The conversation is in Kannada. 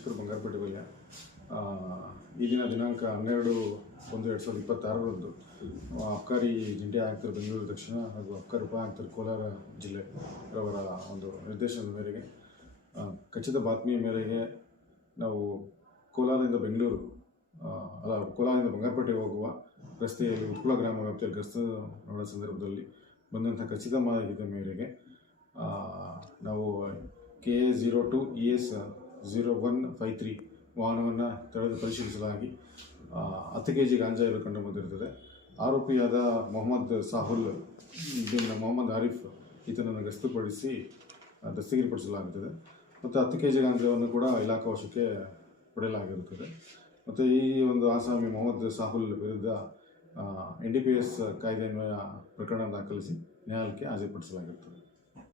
ಪೋಷಕರು ಬಂಗಾರಪೇಟೆ ವಲಯ ಈ ದಿನಾಂಕ 12/1/2026 ಅಬ್ಕಾರಿ ಜಂಟಿ ಆಯುಕ್ತರು ಬೆಂಗಳೂರು ದಕ್ಷಿಣ ಹಾಗೂ ಅಬ್ಕಾರಿ ಉಪ ಆಯುಕ್ತರು ಕೋಲಾರ ಜಿಲ್ಲೆ ರವರ ಒಂದು ನಿರ್ದೇಶನದ ಮೇರೆಗೆ ಖಚಿತ ಬಾತ್ಮಿಯ ಮೇರೆಗೆ ನಾವು ಕೋಲಾರದಿಂದ ಬಂಗಾರಪೇಟೆಗೆ ಹೋಗುವ ರಸ್ತೆಯಲ್ಲಿ ಉತ್ಕುಳ ಗ್ರಾಮ ವ್ಯಾಪ್ತಿಯಲ್ಲಿ ಗಸ್ತು ಮಾಡುವ ಸಂದರ್ಭದಲ್ಲಿ ಬಂದಂಥ ಖಚಿತ ಮಾಹಿತಿಯ ಮೇರೆಗೆ ನಾವು KA 02 ES 0153 ವಾಹನವನ್ನು ತಡೆದು ಪರಿಶೀಲಿಸಲಾಗಿ 10 kg ಗಾಂಜಾ ಇರೋ ಕಂಡು ಬಂದಿರುತ್ತದೆ. ಆರೋಪಿಯಾದ ಮೊಹಮ್ಮದ್ ಸಾಹುಲ್ ಬಿನ್ ಮೊಹಮ್ಮದ್ ಆರಿಫ್ ಈತನನ್ನು ಗಸ್ತುಪಡಿಸಿ ದಸ್ತಗಿರಿಪಡಿಸಲಾಗುತ್ತದೆ ಮತ್ತು 10 kg ಗಾಂಜಾವನ್ನು ಕೂಡ ಇಲಾಖಾ ವಶಕ್ಕೆ ಪಡೆಯಲಾಗಿರುತ್ತದೆ. ಮತ್ತು ಈ ಒಂದು ಆಸಾಮಿ ಮೊಹಮ್ಮದ್ ಸಾಹುಲ್ ವಿರುದ್ಧ NDPS ಕಾಯ್ದೆಯ ಪ್ರಕರಣ ದಾಖಲಿಸಿ ನ್ಯಾಯಾಲಯಕ್ಕೆ ಹಾಜರುಪಡಿಸಲಾಗಿರುತ್ತದೆ.